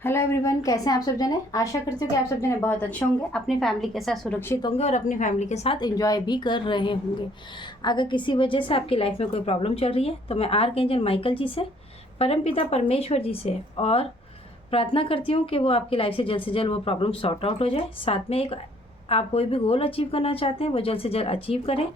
Hello everyone, कैसे हैं आप सब जने। आशा करती हूँ कि आप सब जने बहुत अच्छे होंगे, अपनी फैमिली के साथ सुरक्षित होंगे और अपनी फैमिली के साथ एंजॉय भी कर रहे होंगे। अगर किसी वजह से आपकी लाइफ में कोई प्रॉब्लम चल रही है तो मैं आर्कएंजल माइकल जी से, परमपिता परमेश्वर जी से और प्रार्थना करती हूँ कि वो आपकी लाइफ से जल्द वो प्रॉब्लम सॉर्ट आउट हो जाए। साथ में एक आप कोई भी गोल अचीव करना चाहते हैं वो जल्द से जल्द अचीव करें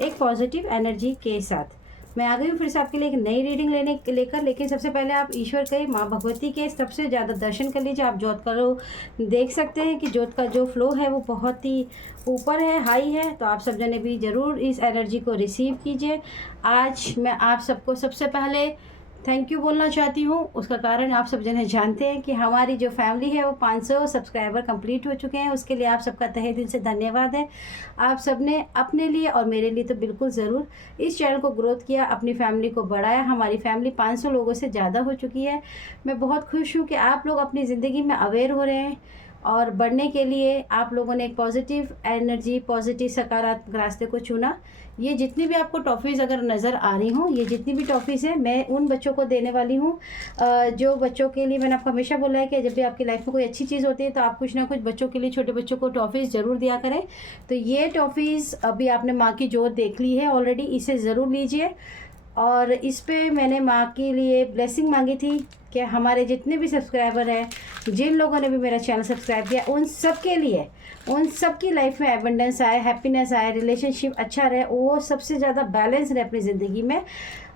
एक पॉजिटिव एनर्जी के साथ। मैं आ गई हूँ फिर से आपके लिए एक नई रीडिंग लेकर। लेकिन सबसे पहले आप ईश्वर के, माँ भगवती के सबसे ज़्यादा दर्शन कर लीजिए। आप ज्योत करो, देख सकते हैं कि ज्योत का जो फ्लो है वो बहुत ही ऊपर है, हाई है। तो आप सब जने भी ज़रूर इस एनर्जी को रिसीव कीजिए। आज मैं आप सबको सबसे पहले थैंक यू बोलना चाहती हूँ। उसका कारण आप सब जने जानते हैं कि हमारी जो फैमिली है वो 500 सब्सक्राइबर कंप्लीट हो चुके हैं। उसके लिए आप सबका तहे दिल से धन्यवाद है। आप सब ने अपने लिए और मेरे लिए तो बिल्कुल ज़रूर इस चैनल को ग्रोथ किया, अपनी फैमिली को बढ़ाया। हमारी फैमिली 500 लोगों से ज़्यादा हो चुकी है। मैं बहुत खुश हूँ कि आप लोग अपनी ज़िंदगी में अवेयर हो रहे हैं और बढ़ने के लिए आप लोगों ने एक पॉजिटिव एनर्जी, पॉजिटिव सकारात्मक रास्ते को चुना। ये जितनी भी आपको टॉफ़ीज़ अगर नज़र आ रही हों, ये जितनी भी टॉफ़ीज़ हैं मैं उन बच्चों को देने वाली हूँ जो बच्चों के लिए, मैंने आपको हमेशा बोला है कि जब भी आपकी लाइफ में कोई अच्छी चीज़ होती है तो आप कुछ ना कुछ बच्चों के लिए, छोटे बच्चों को टॉफ़ीज़ ज़रूर दिया करें। तो ये टॉफ़ीज़ अभी आपने माँ की जोत देख ली है ऑलरेडी, इसे ज़रूर लीजिए। और इस पे मैंने माँ के लिए ब्लेसिंग मांगी थी कि हमारे जितने भी सब्सक्राइबर हैं, जिन लोगों ने भी मेरा चैनल सब्सक्राइब किया, उन सब के लिए, उन सब की लाइफ में एबंडेंस आए, हैप्पीनेस आए, रिलेशनशिप अच्छा रहे, वो सबसे ज़्यादा बैलेंस रहे अपनी ज़िंदगी में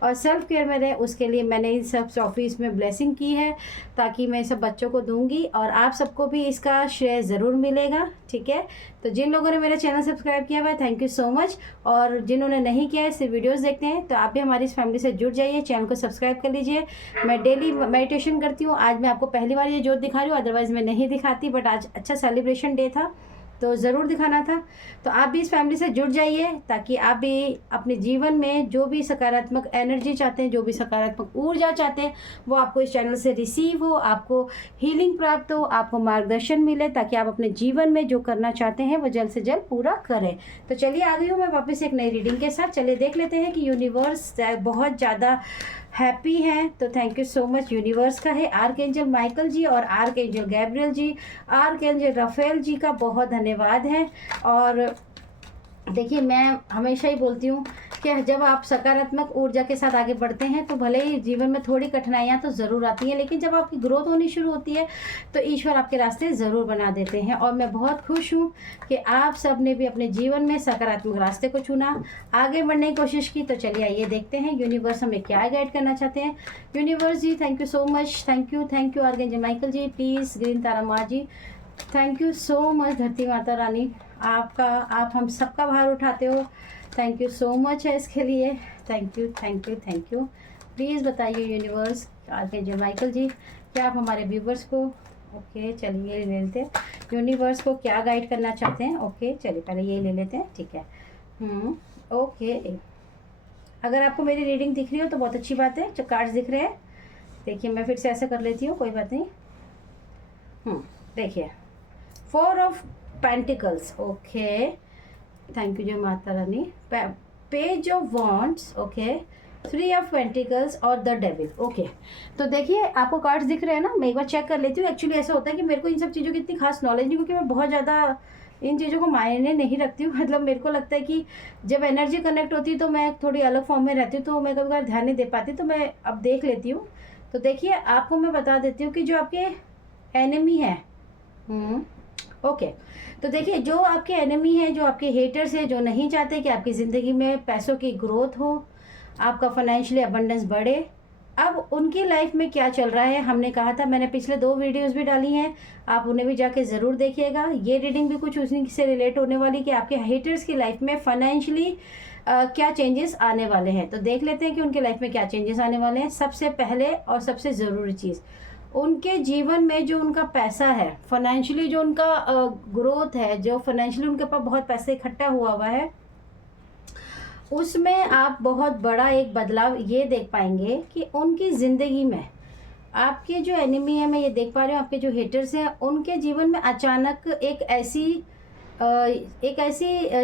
और सेल्फ केयर में रहे। उसके लिए मैंने इन सब ऑफिस में ब्लेसिंग की है ताकि मैं सब बच्चों को दूंगी और आप सबको भी इसका श्रेय ज़रूर मिलेगा। ठीक है, तो जिन लोगों ने मेरा चैनल सब्सक्राइब किया हुआ है थैंक यू सो मच, और जिन्होंने नहीं किया है, सिर्फ वीडियोस देखते हैं, तो आप भी हमारी इस फैमिली से जुड़ जाइए, चैनल को सब्सक्राइब कर लीजिए। मैं डेली मेडिटेशन करती हूँ। आज मैं आपको पहली बार ये जोत दिखा रही हूँ, अदरवाइज़ मैं नहीं दिखाती, बट आज अच्छा सेलिब्रेशन डे था तो ज़रूर दिखाना था। तो आप भी इस फैमिली से जुड़ जाइए ताकि आप भी अपने जीवन में जो भी सकारात्मक एनर्जी चाहते हैं, जो भी सकारात्मक ऊर्जा चाहते हैं, वो आपको इस चैनल से रिसीव हो, आपको हीलिंग प्राप्त हो, आपको मार्गदर्शन मिले ताकि आप अपने जीवन में जो करना चाहते हैं वो जल्द से जल्द पूरा करें। तो चलिए आ गई हूँ मैं वापस एक नई रीडिंग के साथ। चलिए देख लेते हैं कि यूनिवर्स बहुत ज़्यादा हैप्पी हैं, तो thank you so much universe का है आर्कएंजल माइकल जी और आर्कएंजल गैब्रियल जी, आर्कएंजल राफेल जी का बहुत धन्यवाद है। और देखिए, मैं हमेशा ही बोलती हूँ कि जब आप सकारात्मक ऊर्जा के साथ आगे बढ़ते हैं तो भले ही जीवन में थोड़ी कठिनाइयाँ तो ज़रूर आती हैं, लेकिन जब आपकी ग्रोथ होनी शुरू होती है तो ईश्वर आपके रास्ते ज़रूर बना देते हैं। और मैं बहुत खुश हूँ कि आप सब ने भी अपने जीवन में सकारात्मक रास्ते को चुना, आगे बढ़ने की कोशिश की। तो चलिए आइए देखते हैं यूनिवर्स हमें क्या गाइड करना चाहते हैं। Universe ji thank you so much, thank you archangel Michael ji, please green Tara माँ ji thank you so much, धरती माता रानी आपका, आप हम सबका भार उठाते हो, थैंक यू सो मच है इसके लिए। Thank you. प्लीज़ बताइए यूनिवर्स, आर्कएंजल माइकल जी, क्या आप हमारे व्यूवर्स को, ओके चलिए ले लेते हैं, यूनिवर्स को क्या गाइड करना चाहते हैं। ओके चलिए पहले ये ले लेते हैं, ठीक है। ओके, अगर आपको मेरी रीडिंग दिख रही हो तो बहुत अच्छी बात है। जो कार्ड्स दिख रहे हैं, देखिए मैं फिर से ऐसे कर लेती हूँ, कोई बात नहीं। देखिए, 4 of pentacles, okay thank you जो माता रानी, page of wands, okay 3 of pentacles और द डेविल। ओके, तो देखिए आपको कार्ड्स दिख रहे हैं ना, मैं एक बार चेक कर लेती हूँ। एक्चुअली ऐसा होता है कि मेरे को इन सब चीज़ों की इतनी खास नॉलेज नहीं, क्योंकि मैं बहुत ज़्यादा इन चीज़ों को मायने नहीं रखती हूँ। मतलब मेरे को लगता है कि जब एनर्जी कनेक्ट होती है तो मैं थोड़ी अलग फॉर्म में रहती हूँ, तो मैं कभी कभार ध्यान नहीं दे पाती, तो मैं अब देख लेती हूँ। तो देखिए आपको मैं बता देती हूँ कि जो आपके एनिमी है, ओके तो देखिए जो आपके एनिमी है, जो आपके हेटर्स है, जो नहीं चाहते कि आपकी ज़िंदगी में पैसों की ग्रोथ हो, आपका फाइनेंशियली अबंडेंस बढ़े, अब उनकी लाइफ में क्या चल रहा है। हमने कहा था, मैंने पिछले 2 वीडियोस भी डाली हैं, आप उन्हें भी जाके ज़रूर देखिएगा। ये रीडिंग भी कुछ उसी से रिलेट होने वाली कि आपके हेटर्स की लाइफ में फाइनेंशियली क्या चेंजेस आने वाले हैं। तो देख लेते हैं कि उनके लाइफ में क्या चेंजेस आने वाले हैं। सबसे पहले और सबसे ज़रूरी चीज़, उनके जीवन में जो उनका पैसा है, फाइनेंशियली जो उनका ग्रोथ है, जो फाइनेंशियली उनके पास बहुत पैसे इकट्ठा हुआ है, उसमें आप बहुत बड़ा एक बदलाव ये देख पाएंगे कि उनकी ज़िंदगी में आपके जो एनिमी है, मैं ये देख पा रही हूँ, आपके जो हेटर्स हैं, उनके जीवन में अचानक एक ऐसी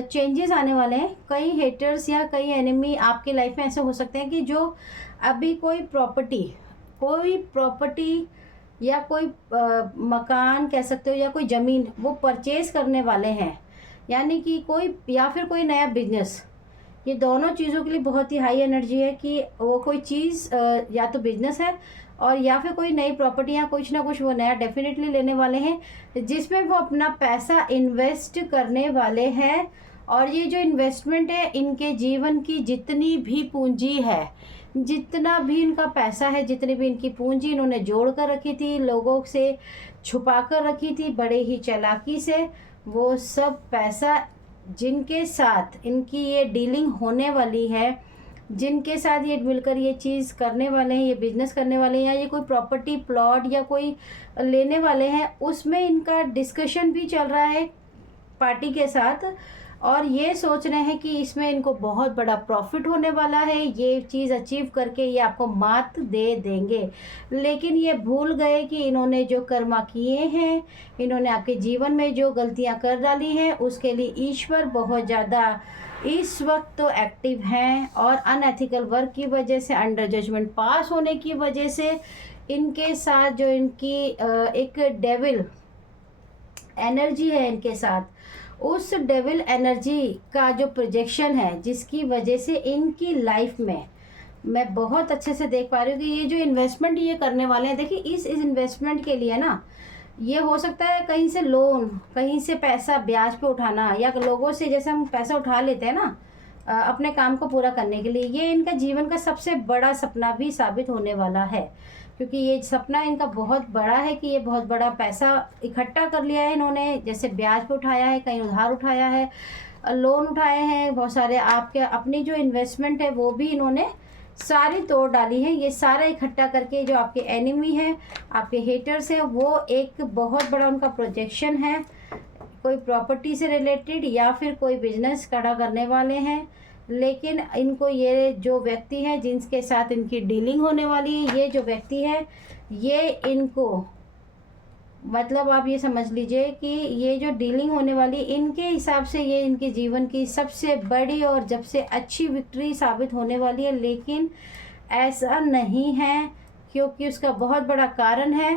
चेंजेस आने वाले हैं। कई हेटर्स या कई एनिमी आपके लाइफ में ऐसे हो सकते हैं कि जो अभी कोई प्रॉपर्टी या कोई मकान कह सकते हो या कोई ज़मीन वो परचेज करने वाले हैं, यानी कि कोई या फिर कोई नया बिजनेस। ये दोनों चीज़ों के लिए बहुत ही हाई एनर्जी है कि वो कोई चीज़ या तो बिजनेस है और या फिर कोई नई प्रॉपर्टी या कुछ ना कुछ वो नया डेफिनेटली लेने वाले हैं, जिसमें वो अपना पैसा इन्वेस्ट करने वाले हैं। और ये जो इन्वेस्टमेंट है, इनके जीवन की जितनी भी पूंजी है, जितना भी इनका पैसा है, जितनी भी इनकी पूंजी इन्होंने जोड़ कर रखी थी, लोगों से छुपा कर रखी थी बड़े ही चालाकी से, वो सब पैसा जिनके साथ इनकी ये डीलिंग होने वाली है, जिनके साथ ये मिलकर ये चीज़ करने वाले हैं, ये बिजनेस करने वाले हैं, या ये कोई प्रॉपर्टी प्लॉट या कोई लेने वाले हैं, उसमें इनका डिस्कशन भी चल रहा है पार्टी के साथ। और ये सोच रहे हैं कि इसमें इनको बहुत बड़ा प्रॉफिट होने वाला है, ये चीज़ अचीव करके ये आपको मात दे देंगे। लेकिन ये भूल गए कि इन्होंने जो कर्मा किए हैं, इन्होंने आपके जीवन में जो गलतियां कर डाली हैं, उसके लिए ईश्वर बहुत ज़्यादा इस वक्त तो एक्टिव हैं। और अनएथिकल वर्क की वजह से, अंडर जजमेंट पास होने की वजह से, इनके साथ जो इनकी एक डेविल एनर्जी है इनके साथ, उस डेविल एनर्जी का जो प्रोजेक्शन है, जिसकी वजह से इनकी लाइफ में मैं बहुत अच्छे से देख पा रही हूँ कि ये जो इन्वेस्टमेंट ये करने वाले हैं, देखिए इस इन्वेस्टमेंट के लिए ना, ये हो सकता है कहीं से लोन, कहीं से पैसा ब्याज पे उठाना, या लोगों से जैसे हम पैसा उठा लेते हैं ना अपने काम को पूरा करने के लिए, ये इनका जीवन का सबसे बड़ा सपना भी साबित होने वाला है। क्योंकि ये सपना इनका बहुत बड़ा है कि ये बहुत बड़ा पैसा इकट्ठा कर लिया है इन्होंने, जैसे ब्याज पे उठाया है, कहीं उधार उठाया है, लोन उठाए हैं बहुत सारे, आपके अपनी जो इन्वेस्टमेंट है वो भी इन्होंने सारी तोड़ डाली है। ये सारा इकट्ठा करके जो आपके एनिमी हैं, आपके हेटर्स हैं, वो एक बहुत बड़ा उनका प्रोजेक्शन है, कोई प्रॉपर्टी से रिलेटेड या फिर कोई बिजनेस खड़ा करने वाले हैं। लेकिन इनको ये जो व्यक्ति है जिनके साथ इनकी डीलिंग होने वाली है, ये जो व्यक्ति है, ये इनको मतलब आप ये समझ लीजिए कि ये जो डीलिंग होने वाली, इनके हिसाब से ये इनके जीवन की सबसे बड़ी और जब से अच्छी विक्ट्री साबित होने वाली है। लेकिन ऐसा नहीं है, क्योंकि उसका बहुत बड़ा कारण है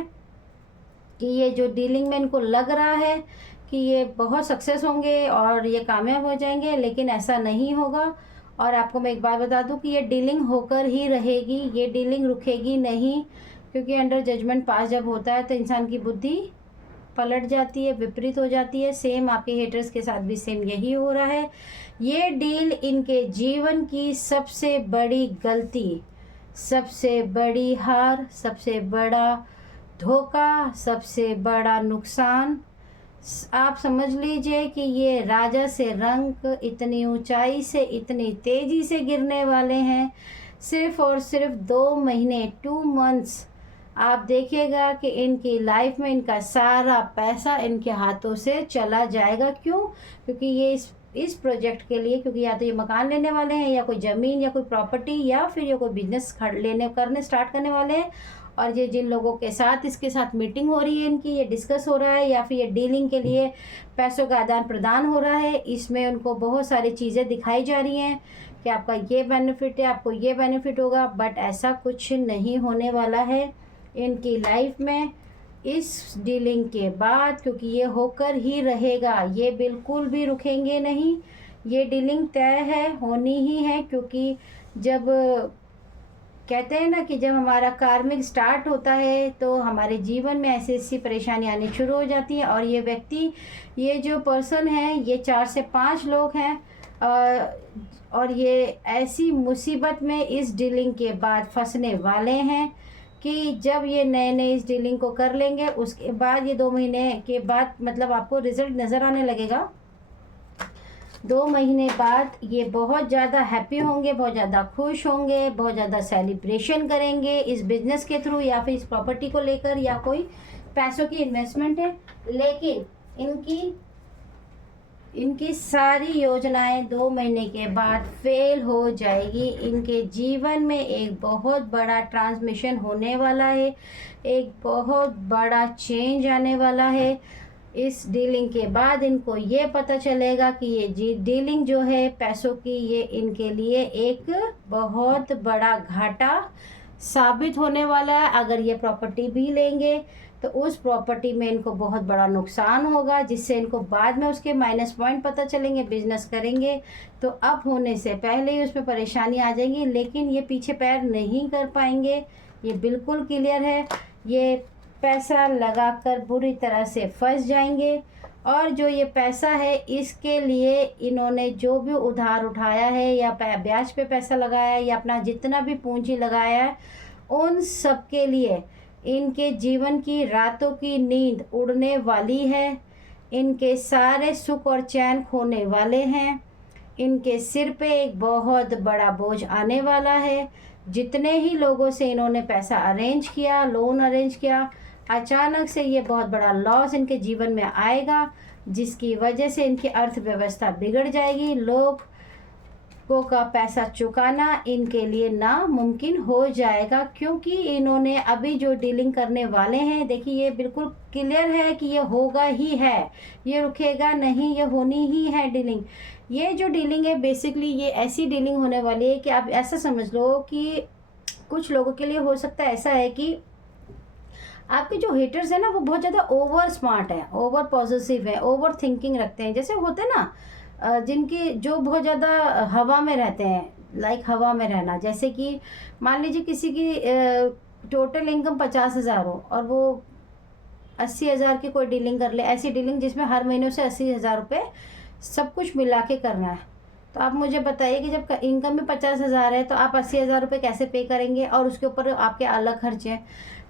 कि ये जो डीलिंग में इनको लग रहा है कि ये बहुत सक्सेस होंगे और ये कामयाब हो जाएंगे, लेकिन ऐसा नहीं होगा। और आपको मैं एक बात बता दूं कि ये डीलिंग होकर ही रहेगी, ये डीलिंग रुकेगी नहीं। क्योंकि अंडर जजमेंट पास जब होता है तो इंसान की बुद्धि पलट जाती है, विपरीत हो जाती है। सेम आपके हेटर्स के साथ भी सेम यही हो रहा है। ये डील इनके जीवन की सबसे बड़ी गलती, सबसे बड़ी हार, सबसे बड़ा धोखा, सबसे बड़ा नुकसान, आप समझ लीजिए कि ये राजा से रंक इतनी ऊंचाई से इतनी तेज़ी से गिरने वाले हैं। सिर्फ और सिर्फ 2 महीने 2 मंथ्स आप देखिएगा कि इनकी लाइफ में इनका सारा पैसा इनके हाथों से चला जाएगा। क्यों? क्योंकि ये इस प्रोजेक्ट के लिए, क्योंकि या तो ये मकान लेने वाले हैं, या कोई ज़मीन या कोई प्रॉपर्टी, या फिर ये कोई बिजनेस करने स्टार्ट करने वाले हैं। और ये जिन लोगों के साथ इसके साथ मीटिंग हो रही है इनकी, ये डिस्कस हो रहा है, या फिर ये डीलिंग के लिए पैसों का आदान प्रदान हो रहा है, इसमें उनको बहुत सारी चीज़ें दिखाई जा रही हैं कि आपका ये बेनिफिट है, आपको ये बेनिफिट होगा। बट ऐसा कुछ नहीं होने वाला है इनकी लाइफ में इस डीलिंग के बाद, क्योंकि ये होकर ही रहेगा, ये बिल्कुल भी रुकेंगे नहीं। ये डीलिंग तय है, होनी ही है। क्योंकि जब कहते हैं ना कि जब हमारा कार्मिक स्टार्ट होता है तो हमारे जीवन में ऐसी ऐसी परेशानी आनी शुरू हो जाती है। और ये व्यक्ति, ये जो पर्सन है, ये 4 से 5 लोग हैं, और ये ऐसी मुसीबत में इस डीलिंग के बाद फंसने वाले हैं कि जब ये नए नए इस डीलिंग को कर लेंगे, उसके बाद ये 2 महीने के बाद मतलब आपको रिजल्ट नज़र आने लगेगा। 2 महीने बाद ये बहुत ज़्यादा हैप्पी होंगे, बहुत ज़्यादा खुश होंगे, बहुत ज़्यादा सेलिब्रेशन करेंगे इस बिज़नेस के थ्रू, या फिर इस प्रॉपर्टी को लेकर, या कोई पैसों की इन्वेस्टमेंट है। लेकिन इनकी सारी योजनाएं 2 महीने के बाद फेल हो जाएगी। इनके जीवन में एक बहुत बड़ा ट्रांसमिशन होने वाला है, एक बहुत बड़ा चेंज आने वाला है। इस डीलिंग के बाद इनको ये पता चलेगा कि ये डीलिंग जो है पैसों की, ये इनके लिए एक बहुत बड़ा घाटा साबित होने वाला है। अगर ये प्रॉपर्टी भी लेंगे तो उस प्रॉपर्टी में इनको बहुत बड़ा नुकसान होगा, जिससे इनको बाद में उसके माइनस पॉइंट पता चलेंगे। बिजनेस करेंगे तो अप होने से पहले ही उसमें परेशानी आ जाएगी, लेकिन ये पीछे पैर नहीं कर पाएंगे, ये बिल्कुल क्लियर है। ये पैसा लगाकर बुरी तरह से फंस जाएंगे, और जो ये पैसा है इसके लिए इन्होंने जो भी उधार उठाया है या ब्याज पे पैसा लगाया है या अपना जितना भी पूंजी लगाया है, उन सब के लिए इनके जीवन की रातों की नींद उड़ने वाली है। इनके सारे सुख और चैन खोने वाले हैं। इनके सिर पे एक बहुत बड़ा बोझ आने वाला है। जितने ही लोगों से इन्होंने पैसा अरेंज किया, लोन अरेंज किया, अचानक से ये बहुत बड़ा लॉस इनके जीवन में आएगा, जिसकी वजह से इनकी अर्थव्यवस्था बिगड़ जाएगी। लोगों का पैसा चुकाना इनके लिए नामुमकिन हो जाएगा, क्योंकि इन्होंने अभी जो डीलिंग करने वाले हैं, देखिए ये बिल्कुल क्लियर है कि ये होगा ही है, ये रुकेगा नहीं, ये होनी ही है डीलिंग। ये जो डीलिंग है बेसिकली ये ऐसी डीलिंग होने वाली है कि आप ऐसा समझ लो कि कुछ लोगों के लिए हो सकता है ऐसा है कि आपके जो हेटर्स है ना वो बहुत ज़्यादा ओवर स्मार्ट है, ओवर पॉजिटिव है, ओवर थिंकिंग रखते हैं। जैसे होते हैं ना जिनकी जो बहुत ज़्यादा हवा में रहते हैं, लाइक हवा में रहना। जैसे कि मान लीजिए किसी की टोटल इनकम 50,000 हो और वो 80,000 की कोई डीलिंग कर ले, ऐसी डीलिंग जिसमें हर महीने से 80,000 रुपये सब कुछ मिला के करना है। तो आप मुझे बताइए कि जब इनकम में 50,000 है तो आप 80,000 रुपये कैसे पे करेंगे, और उसके ऊपर आपके अलग खर्चे हैं।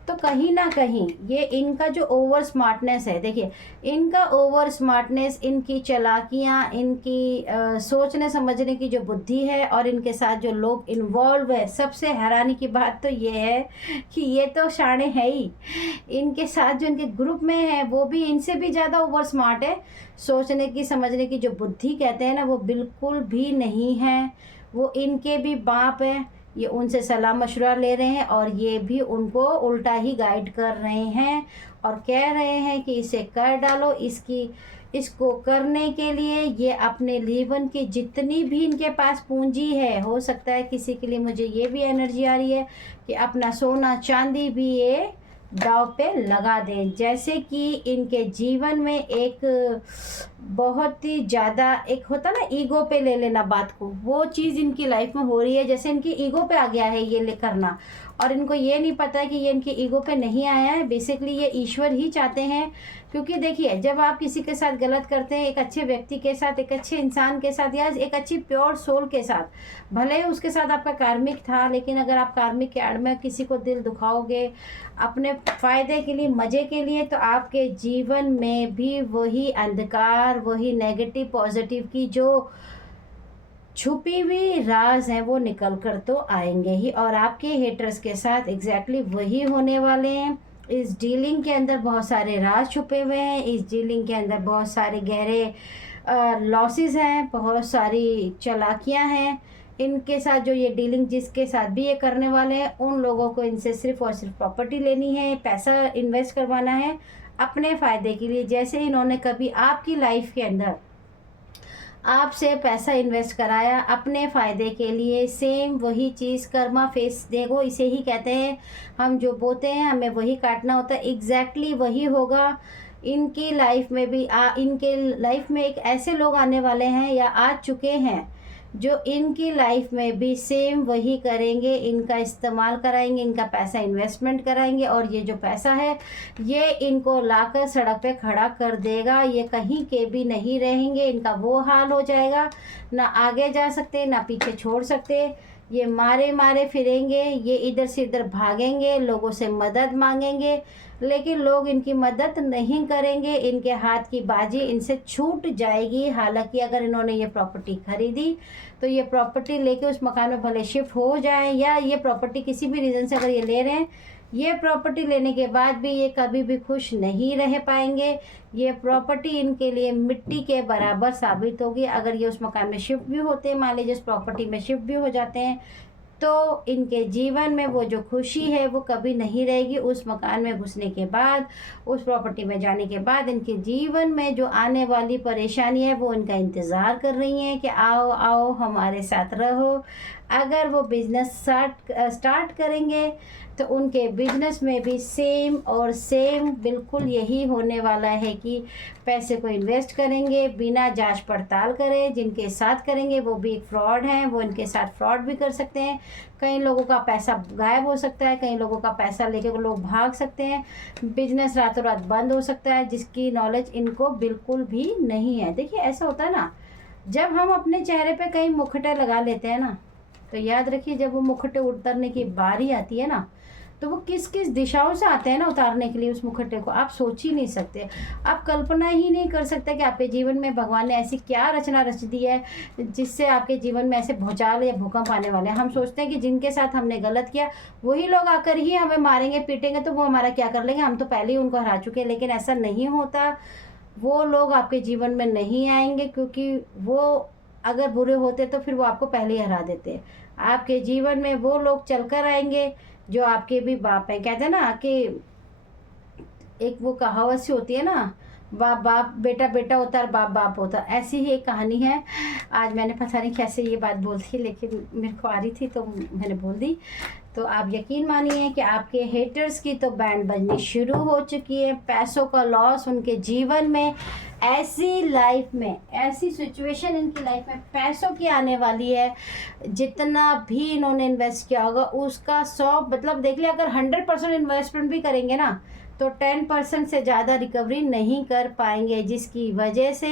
तो कहीं ना कहीं ये इनका जो ओवर स्मार्टनेस है, देखिए इनका ओवर स्मार्टनेस, इनकी चालाकियाँ, इनकी सोचने समझने की जो बुद्धि है, और इनके साथ जो लोग इन्वॉल्व है, सबसे हैरानी की बात तो ये है कि ये तो शाणे है ही, इनके साथ जो इनके ग्रुप में है वो भी इनसे भी ज़्यादा ओवर स्मार्ट है। सोचने की समझने की जो बुद्धि कहते हैं ना वो बिल्कुल भी नहीं है। वो इनके भी बाप हैं, ये उनसे सलाह मशवरा ले रहे हैं और ये भी उनको उल्टा ही गाइड कर रहे हैं और कह रहे हैं कि इसे कर डालो। इसको करने के लिए ये अपने जीवन की जितनी भी इनके पास पूंजी है, हो सकता है किसी के लिए मुझे ये भी एनर्जी आ रही है कि अपना सोना चांदी भी ये दाव पे लगा दें। जैसे कि इनके जीवन में एक बहुत ही ज़्यादा एक होता ना ईगो पे ले लेना बात को, वो चीज़ इनकी लाइफ में हो रही है। जैसे इनकी ईगो पे आ गया है ये ले करना, और इनको ये नहीं पता है कि ये इनकी ईगो पे नहीं आया है, बेसिकली ये ईश्वर ही चाहते हैं। क्योंकि देखिए जब आप किसी के साथ गलत करते हैं, एक अच्छे व्यक्ति के साथ, एक अच्छे इंसान के साथ, या एक अच्छी प्योर सोल के साथ, भले ही उसके साथ आपका कार्मिक था, लेकिन अगर आप कार्मिक के आड़ में किसी को दिल दुखाओगे अपने फ़ायदे के लिए, मज़े के लिए, तो आपके जीवन में भी वही अंधकार, वही नेगेटिव पॉजिटिव की जो छुपी हुई राज हैं वो निकल कर तो आएंगे ही, और आपके हेटर्स के साथ एग्जैक्टली वही होने वाले हैं। इस डीलिंग के अंदर बहुत सारे राज छुपे हुए हैं, इस डीलिंग के अंदर बहुत सारे गहरे लॉसेस हैं, बहुत सारी चालाकियां हैं। इनके साथ जो ये डीलिंग जिसके साथ भी ये करने वाले हैं, उन लोगों को इनसे सिर्फ और सिर्फ प्रॉपर्टी लेनी है, पैसा इन्वेस्ट करवाना है अपने फ़ायदे के लिए। जैसे इन्होंने कभी आपकी लाइफ के अंदर आपसे पैसा इन्वेस्ट कराया अपने फ़ायदे के लिए, सेम वही चीज़ कर्मा फेस देखो इसे ही कहते हैं। हम जो बोते हैं हमें वही काटना होता है, एग्जैक्टली वही होगा इनकी लाइफ में भी। इनके लाइफ में एक ऐसे लोग आने वाले हैं या आ चुके हैं जो इनकी लाइफ में भी सेम वही करेंगे, इनका इस्तेमाल कराएंगे, इनका पैसा इन्वेस्टमेंट कराएंगे, और ये जो पैसा है ये इनको लाकर सड़क पे खड़ा कर देगा। ये कहीं के भी नहीं रहेंगे, इनका वो हाल हो जाएगा, ना आगे जा सकते ना पीछे छोड़ सकते। ये मारे मारे फिरेंगे, ये इधर से इधर भागेंगे, लोगों से मदद मांगेंगे, लेकिन लोग इनकी मदद नहीं करेंगे, इनके हाथ की बाजी इनसे छूट जाएगी। हालांकि अगर इन्होंने ये प्रॉपर्टी खरीदी तो ये प्रॉपर्टी लेके उस मकान में भले शिफ्ट हो जाए, या ये प्रॉपर्टी किसी भी रीज़न से अगर ये ले रहे हैं, ये प्रॉपर्टी लेने के बाद भी ये कभी भी खुश नहीं रह पाएंगे। ये प्रॉपर्टी इनके लिए मिट्टी के बराबर साबित होगी। अगर ये उस मकान में शिफ्ट भी होते हैं, मान लीजिए उस प्रॉपर्टी में शिफ्ट भी हो जाते हैं, तो इनके जीवन में वो जो खुशी है वो कभी नहीं रहेगी। उस मकान में घुसने के बाद, उस प्रॉपर्टी में जाने के बाद इनके जीवन में जो आने वाली परेशानी है वो इनका इंतज़ार कर रही हैं कि आओ आओ हमारे साथ रहो, अगर वो बिज़नेस स्टार्ट करेंगे तो उनके बिजनेस में भी सेम और सेम बिल्कुल यही होने वाला है कि पैसे को इन्वेस्ट करेंगे बिना जांच पड़ताल करे। जिनके साथ करेंगे वो भी एक फ्रॉड हैं, वो इनके साथ फ्रॉड भी कर सकते हैं। कई लोगों का पैसा गायब हो सकता है, कई लोगों का पैसा लेके वो लोग भाग सकते हैं, बिजनेस रातों रात बंद हो सकता है, जिसकी नॉलेज इनको बिल्कुल भी नहीं है। देखिए ऐसा होता है ना, जब हम अपने चेहरे पे कई मुखटे लगा लेते हैं ना, तो याद रखिए जब वो मुखटे उतरने की बारी आती है ना, तो वो किस किस दिशाओं से आते हैं ना उतारने के लिए उस मुखटे को, आप सोच ही नहीं सकते। आप कल्पना ही नहीं कर सकते कि आपके जीवन में भगवान ने ऐसी क्या रचना रच दी है जिससे आपके जीवन में ऐसे भूचाल या भूकंप आने वाले हैं। हम सोचते हैं कि जिनके साथ हमने गलत किया वही लोग आकर ही हमें मारेंगे पीटेंगे, तो वो हमारा क्या कर लेंगे, हम तो पहले ही उनको हरा चुके हैं। लेकिन ऐसा नहीं होता, वो लोग आपके जीवन में नहीं आएंगे, क्योंकि वो अगर बुरे होते तो फिर वो आपको पहले ही हरा देते। आपके जीवन में वो लोग चलकर आएंगे जो आपके भी बाप हैं। कहते हैं ना कि एक वो कहावत सी होती है ना, बाप बाप बेटा बेटा होता है, बाप बाप होता है। ऐसी ही एक कहानी है। आज मैंने पता नहीं कैसे ये बात बोल दी, लेकिन मेरे को आ रही थी तो मैंने बोल दी। तो आप यकीन मानिए कि आपके हेटर्स की तो बैंड बजनी शुरू हो चुकी है। पैसों का लॉस उनके जीवन में, ऐसी लाइफ में, ऐसी सिचुएशन इनकी लाइफ में पैसों की आने वाली है, जितना भी इन्होंने इन्वेस्ट किया होगा उसका 100 मतलब देख लिया, अगर 100% इन्वेस्टमेंट भी करेंगे ना तो 10% से ज़्यादा रिकवरी नहीं कर पाएंगे, जिसकी वजह से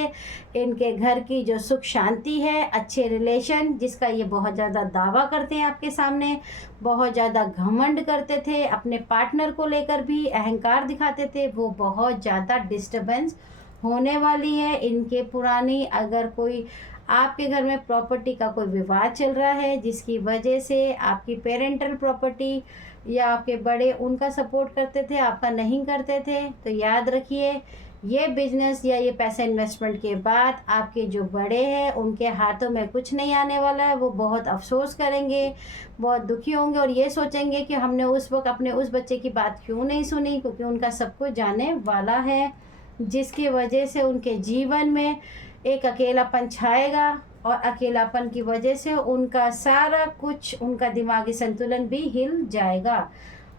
इनके घर की जो सुख शांति है, अच्छे रिलेशन, जिसका ये बहुत ज़्यादा दावा करते हैं आपके सामने, बहुत ज़्यादा घमंड करते थे अपने पार्टनर को लेकर भी, अहंकार दिखाते थे, वो बहुत ज़्यादा डिस्टर्बेंस होने वाली है इनके पुरानी। अगर कोई आपके घर में प्रॉपर्टी का कोई विवाद चल रहा है जिसकी वजह से आपकी पेरेंटल प्रॉपर्टी या आपके बड़े उनका सपोर्ट करते थे, आपका नहीं करते थे, तो याद रखिए ये बिजनेस या ये पैसा इन्वेस्टमेंट के बाद आपके जो बड़े हैं उनके हाथों में कुछ नहीं आने वाला है। वो बहुत अफसोस करेंगे, बहुत दुखी होंगे और ये सोचेंगे कि हमने उस वक्त अपने उस बच्चे की बात क्यों नहीं सुनी, क्योंकि उनका सब कुछ जाने वाला है, जिसकी वजह से उनके जीवन में एक अकेलापन छाएगा और अकेलापन की वजह से उनका सारा कुछ, उनका दिमागी संतुलन भी हिल जाएगा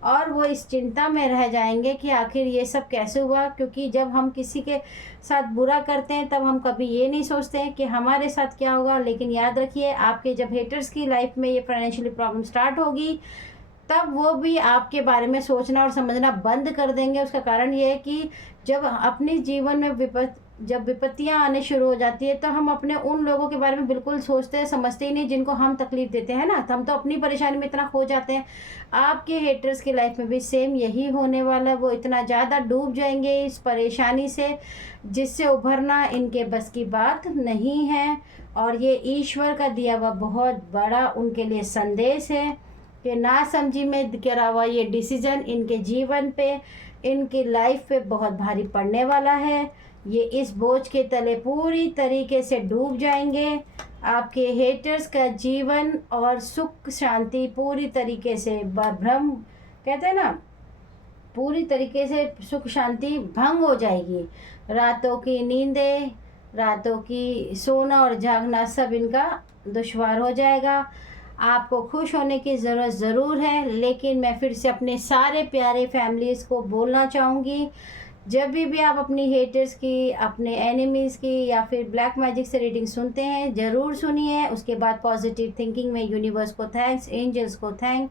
और वो इस चिंता में रह जाएंगे कि आखिर ये सब कैसे हुआ। क्योंकि जब हम किसी के साथ बुरा करते हैं तब हम कभी ये नहीं सोचते हैं कि हमारे साथ क्या होगा। लेकिन याद रखिए आपके जब हेटर्स की लाइफ में ये फाइनेंशियली प्रॉब्लम स्टार्ट होगी तब वो भी आपके बारे में सोचना और समझना बंद कर देंगे। उसका कारण ये है कि जब अपने जीवन में जब विपत्तियां आने शुरू हो जाती है तो हम अपने उन लोगों के बारे में बिल्कुल सोचते हैं समझते ही नहीं जिनको हम तकलीफ देते हैं ना, तो हम तो अपनी परेशानी में इतना खो जाते हैं। आपके हेटर्स की लाइफ में भी सेम यही होने वाला है। वो इतना ज़्यादा डूब जाएंगे इस परेशानी से जिससे उभरना इनके बस की बात नहीं है। और ये ईश्वर का दिया हुआ बहुत बड़ा उनके लिए संदेश है कि नासमझी में गिरा हुआ ये डिसीजन इनके जीवन पे, इनकी लाइफ पे बहुत भारी पड़ने वाला है। ये इस बोझ के तले पूरी तरीके से डूब जाएंगे। आपके हेटर्स का जीवन और सुख शांति पूरी तरीके से भ्रम, कहते हैं ना, पूरी तरीके से सुख शांति भंग हो जाएगी। रातों की नींदें, रातों की सोना और जागना सब इनका दुश्वार हो जाएगा। आपको खुश होने की ज़रूरत ज़रूर है, लेकिन मैं फिर से अपने सारे प्यारे फैमिलीज़ को बोलना चाहूँगी, जब भी आप अपनी हेटर्स की, अपने एनिमीज़ की या फिर ब्लैक मैजिक से रीडिंग सुनते हैं ज़रूर सुनिए। उसके बाद पॉजिटिव थिंकिंग में यूनिवर्स को थैंक्स, एंजल्स को थैंक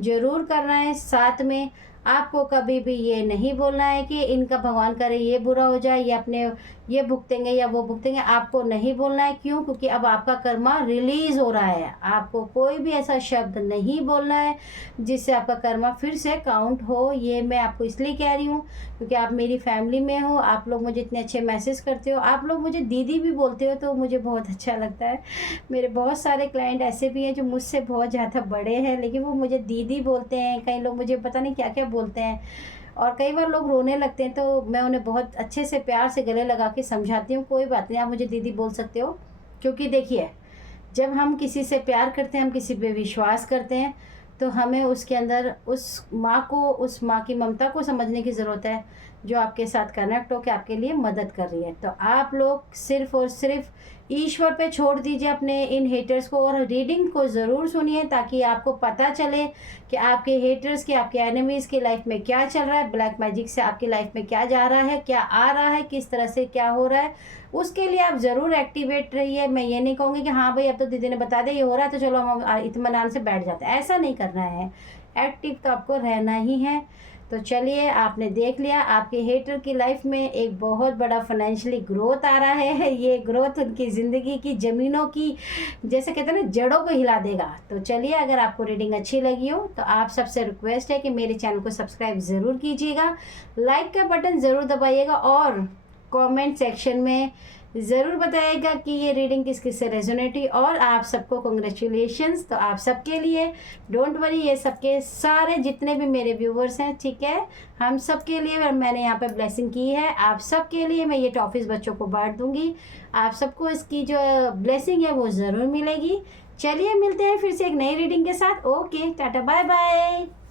ज़रूर करना है। साथ में आपको कभी भी ये नहीं बोलना है कि इनका भगवान करे ये बुरा हो जाए, या अपने ये भुगतेंगे या वो भुगतेंगे, आपको नहीं बोलना है। क्यों? क्योंकि अब आपका कर्मा रिलीज़ हो रहा है। आपको कोई भी ऐसा शब्द नहीं बोलना है जिससे आपका कर्मा फिर से काउंट हो। ये मैं आपको इसलिए कह रही हूँ क्योंकि आप मेरी फैमिली में हो, आप लोग मुझे इतने अच्छे मैसेज करते हो, आप लोग मुझे दीदी भी बोलते हो, तो मुझे बहुत अच्छा लगता है। मेरे बहुत सारे क्लाइंट ऐसे भी हैं जो मुझसे बहुत ज़्यादा बड़े हैं लेकिन वो मुझे दीदी बोलते हैं। कई लोग मुझे पता नहीं क्या क्या बोलते हैं और कई बार लोग रोने लगते हैं, तो मैं उन्हें बहुत अच्छे से प्यार से गले लगा के समझाती हूँ, कोई बात नहीं, आप मुझे दीदी बोल सकते हो। क्योंकि देखिए, जब हम किसी से प्यार करते हैं, हम किसी पे विश्वास करते हैं, तो हमें उसके अंदर उस माँ की ममता को समझने की ज़रूरत है। जो आपके साथ कनेक्ट होकर आपके लिए मदद कर रही है। तो आप लोग सिर्फ और सिर्फ ईश्वर पे छोड़ दीजिए अपने इन हेटर्स को, और रीडिंग को ज़रूर सुनिए ताकि आपको पता चले कि आपके हेटर्स के, आपके एनिमीज़ की लाइफ में क्या चल रहा है, ब्लैक मैजिक से आपकी लाइफ में क्या जा रहा है, क्या आ रहा है, किस तरह से क्या हो रहा है। उसके लिए आप ज़रूर एक्टिवेट रहिए। मैं ये नहीं कहूँगी कि हाँ भाई अब तो दीदी ने बता दिया ये हो रहा है तो चलो हम इत्मीनान से बैठ जाते हैं, ऐसा नहीं करना है। एक्टिव तो आपको रहना ही है। तो चलिए, आपने देख लिया आपके हेटर की लाइफ में एक बहुत बड़ा फाइनेंशियली ग्रोथ आ रहा है। ये ग्रोथ उनकी ज़िंदगी की ज़मीनों की, जैसे कहते हैं ना, जड़ों को हिला देगा। तो चलिए, अगर आपको रीडिंग अच्छी लगी हो तो आप सबसे रिक्वेस्ट है कि मेरे चैनल को सब्सक्राइब ज़रूर कीजिएगा, लाइक का बटन ज़रूर दबाइएगा और कमेंट सेक्शन में ज़रूर बताइएगा कि ये रीडिंग किस किस से रेजोनेट हुई। और आप सबको कॉन्ग्रेचुलेशंस। तो आप सबके लिए डोंट वरी, ये सबके सारे जितने भी मेरे व्यूवर्स हैं, ठीक है, हम सबके लिए मैंने यहाँ पे ब्लेसिंग की है। आप सबके लिए मैं ये टॉफीज़ बच्चों को बांट दूँगी। आप सबको इसकी जो ब्लेसिंग है वो ज़रूर मिलेगी। चलिए, मिलते हैं फिर से एक नई रीडिंग के साथ। Okay, tata, bye bye.